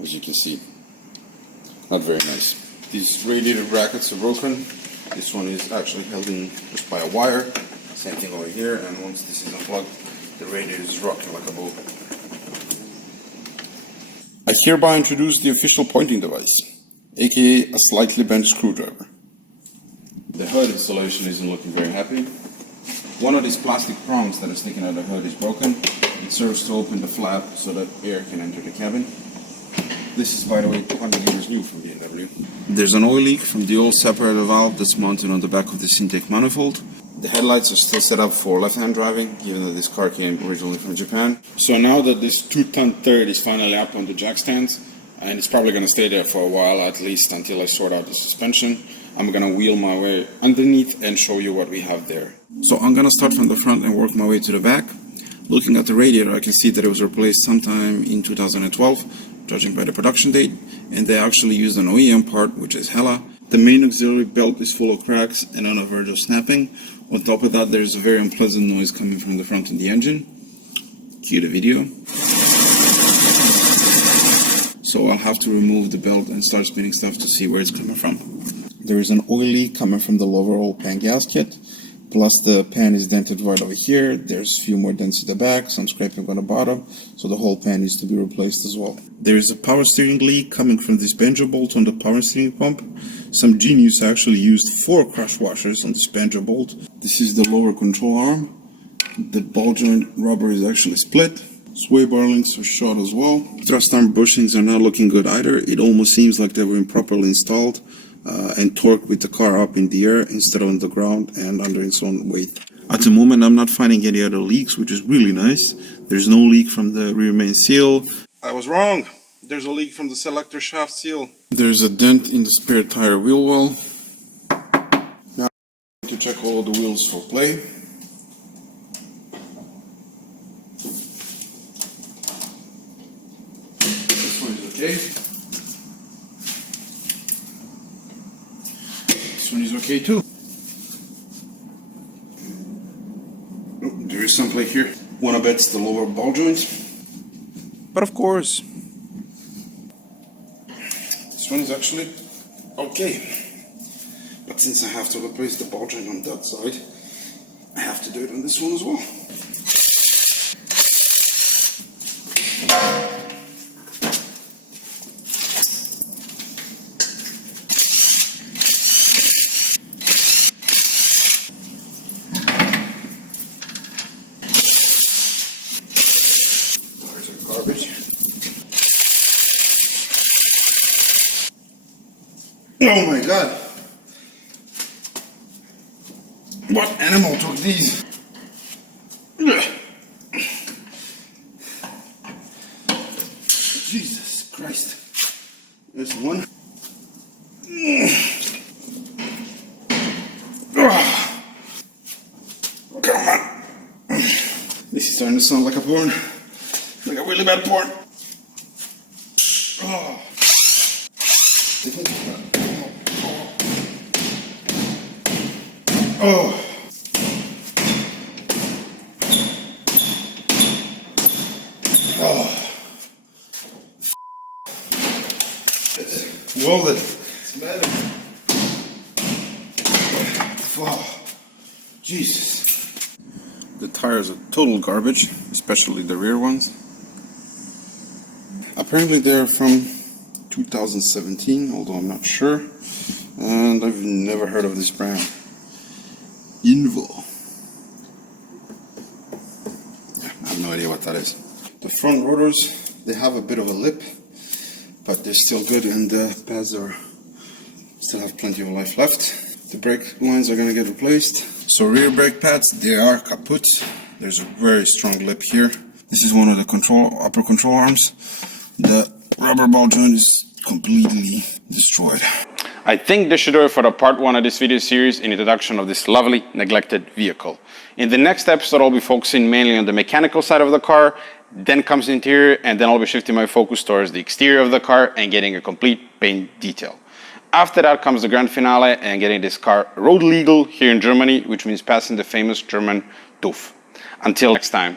as you can see. Not very nice. These radiator brackets are broken. This one is actually held in just by a wire. Same thing over here, and once this is unplugged, the radiator is rocking like a boat. I hereby introduce the official pointing device, aka a slightly bent screwdriver. The hood installation isn't looking very happy. One of these plastic prongs that are sticking out of the hood is broken. It serves to open the flap so that air can enter the cabin. This is, by the way, 200 years new from BMW. There's an oil leak from the old separator valve that's mounted on the back of this intake manifold. The headlights are still set up for left-hand driving, given that this car came originally from Japan. So now that this 2-ton third is finally up on the jack stands, and it's probably going to stay there for a while, at least until I sort out the suspension, I'm going to wheel my way underneath and show you what we have there. So I'm going to start from the front and work my way to the back. Looking at the radiator, I can see that it was replaced sometime in 2012, judging by the production date, and they actually used an OEM part, which is Hella. The main auxiliary belt is full of cracks and on the verge of snapping. On top of that, there's a very unpleasant noise coming from the front of the engine. Cue the video. So I'll have to remove the belt and start spinning stuff to see where it's coming from. There is an oil leak coming from the lower roll pan gasket. Plus the pan is dented right over here. There's a few more dents in the back, some scraping on the bottom, so the whole pan needs to be replaced as well. There is a power steering leak coming from this banjo bolt on the power steering pump. Some genius actually used 4 crush washers on this banjo bolt. This is the lower control arm. The ball joint rubber is actually split. Sway bar links are short as well. Thrust arm bushings are not looking good either. It almost seems like they were improperly installed and torqued with the car up in the air instead of on the ground and under its own weight. At the moment, I'm not finding any other leaks, which is really nice. There's no leak from the rear main seal. I was wrong. There's a leak from the selector shaft seal. There's a dent in the spare tire wheel well. Now to check all of the wheels for play. This one is okay. This one is okay too. Oh, there is some play here. Wanna bet it's the lower ball joint. But of course, this one is actually okay. But since I have to replace the ball joint on that side, I have to do it on this one as well. Oh my god! What animal took these? Jesus Christ. There's one. Come on. This is starting to sound like a porn. Like a really bad porn. Oh. Oh. Oh. Welded. It's metal. Oh. Jesus. The tires are total garbage, especially the rear ones. Apparently they're from 2017, although I'm not sure. And I've never heard of this brand. Invo. Yeah, I have no idea what that is. The front rotors, they have a bit of a lip, but they're still good, and the pads still have plenty of life left. The brake lines are going to get replaced. So rear brake pads, they are kaput. There's a very strong lip here. This is one of the upper control arms. The rubber ball joint is completely destroyed. I think this should do it for the part 1 of this video series in introduction of this lovely neglected vehicle. In the next episode, I'll be focusing mainly on the mechanical side of the car, then comes the interior, and then I'll be shifting my focus towards the exterior of the car and getting a complete paint detail. After that comes the grand finale and getting this car road legal here in Germany, which means passing the famous German TÜV. Until next time.